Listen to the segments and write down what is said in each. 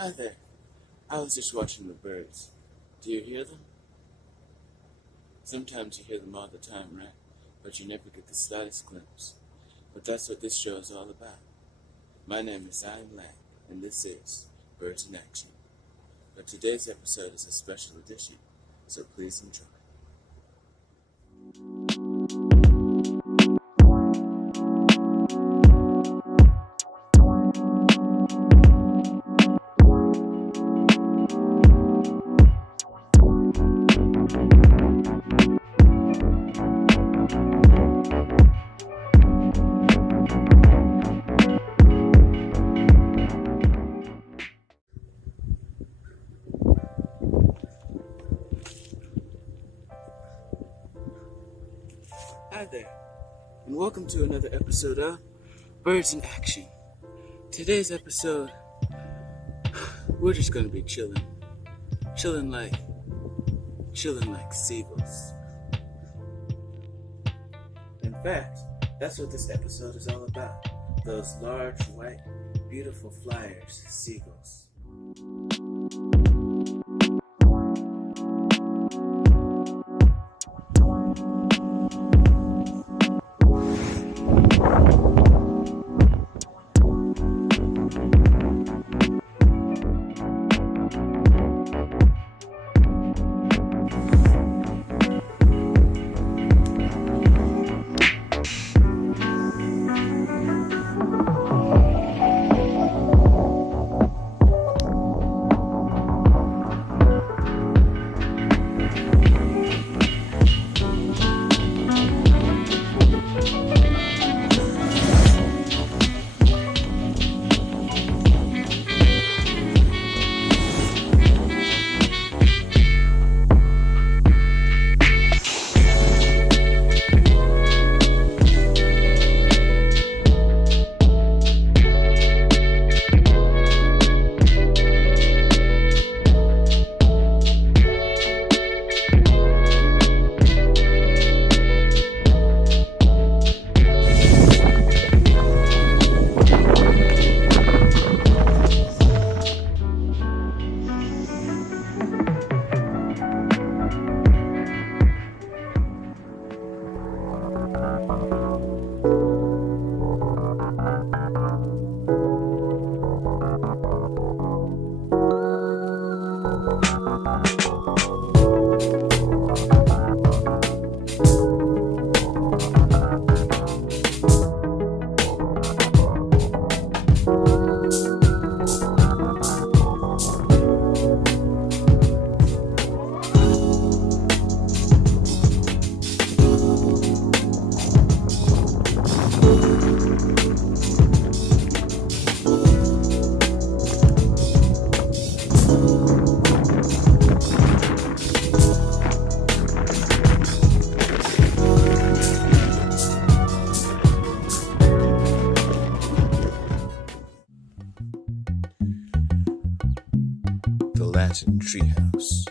Hi there. I was just watching the birds. Do you hear them? Sometimes you hear them all the time, right? But you never get the slightest glimpse. But that's what this show is all about. My name is Zion Lang, and this is Birds in Action. But today's episode is a special edition, so please enjoy. Hi there, and welcome to another episode of Birds in Action. Today's episode, we're just gonna be chilling like seagulls. In fact, that's what this episode is all about. Those large, white, beautiful flyers, seagulls. The Latin Treehouse.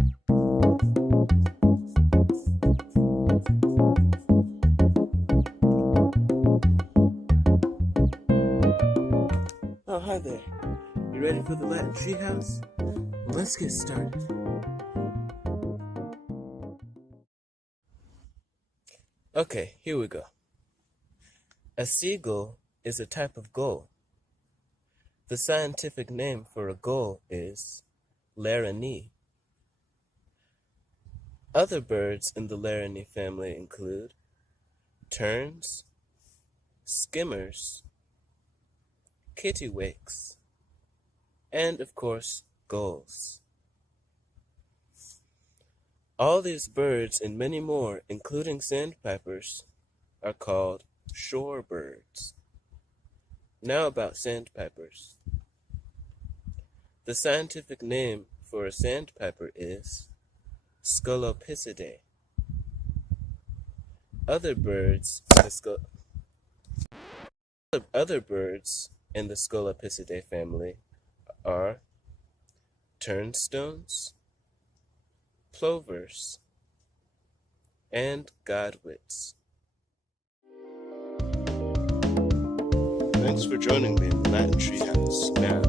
Oh, hi there. You ready for the Latin Treehouse? Let's get started. Okay, here we go. A seagull is a type of gull. The scientific name for a gull is Larini. Other birds in the Larini family include terns, skimmers, kittiwakes, and of course, gulls. All these birds and many more, including sandpipers, are called shorebirds. Now about sandpipers. The scientific name for a sandpiper is Scolopicidae. Other birds in the Scolopicidae family are turnstones, plovers, and godwits. Thanks for joining me in the Latin Treehouse. Now,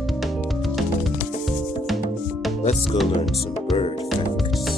let's go learn some bird facts.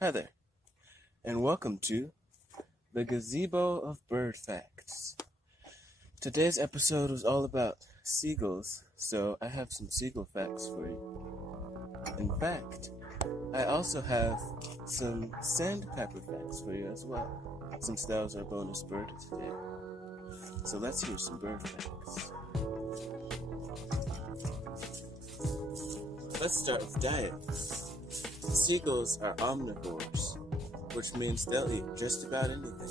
Hi there, and welcome to the Gazebo of Bird Facts. Today's episode was all about seagulls, so I have some seagull facts for you. In fact, I also have some sandpiper facts for you as well, since that was our bonus bird today. So let's hear some bird facts. Let's start with diet. Seagulls are omnivores, which means they'll eat just about anything.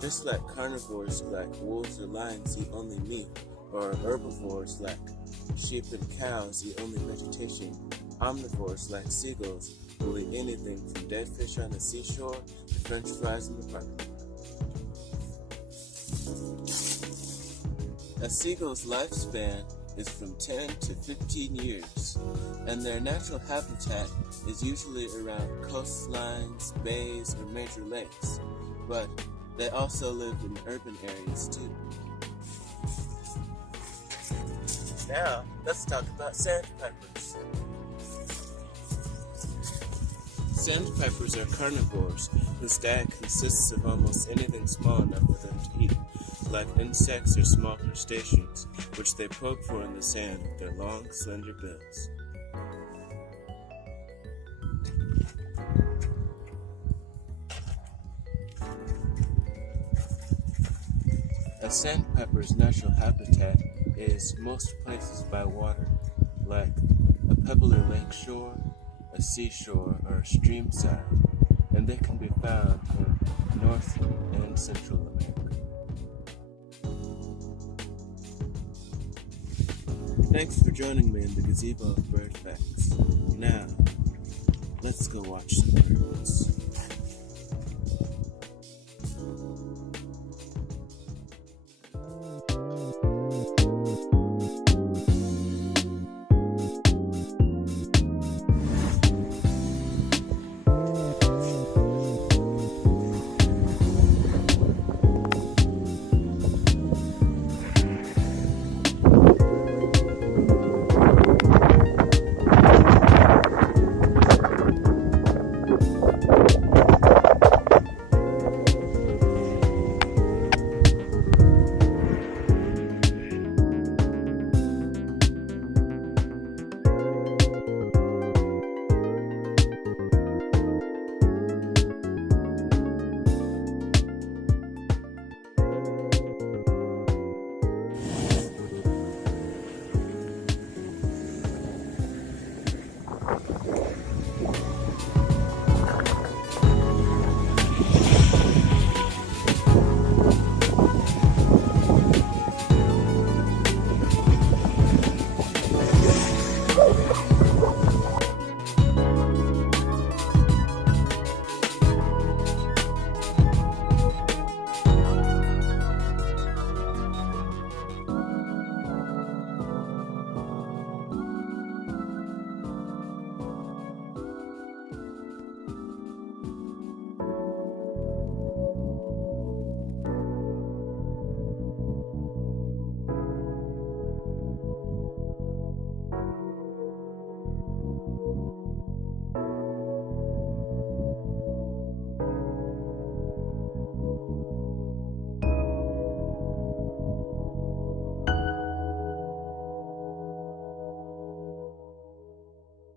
Just like carnivores like wolves or lions eat only meat, or herbivores like sheep and cows eat only vegetation, omnivores like seagulls will eat anything from dead fish on the seashore to french fries in the parking lot. A seagull's lifespan is from 10 to 15 years, and their natural habitat is usually around coastlines, bays, or major lakes, but they also live in urban areas too. Now, let's talk about sandpipers. Sandpipers are carnivores whose diet consists of almost anything small enough for them to eat, like insects or small crustaceans, which they poke for in the sand with their long, slender bills. A sandpiper's natural habitat is most places by water, like a pebbly lake shore, a seashore, or a stream side, and they can be found in North and Central America. Thanks for joining me in the Gazebo of Bird Facts. Now, let's go watch some birds.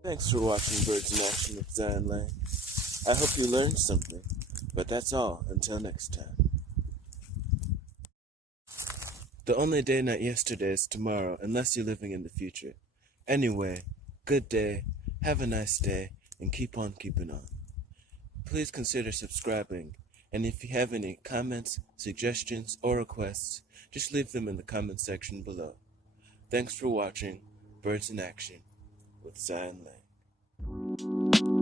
Thanks for watching Birds in Action with Zion Lang. I hope you learned something, but that's all until next time. The only day not yesterday is tomorrow, unless you're living in the future. Anyway, good day, have a nice day, and keep on keeping on. Please consider subscribing And if you have any comments, suggestions, or requests, just leave them in the comment section below. Thanks for watching Birds in Action with Zion Lavi Lang.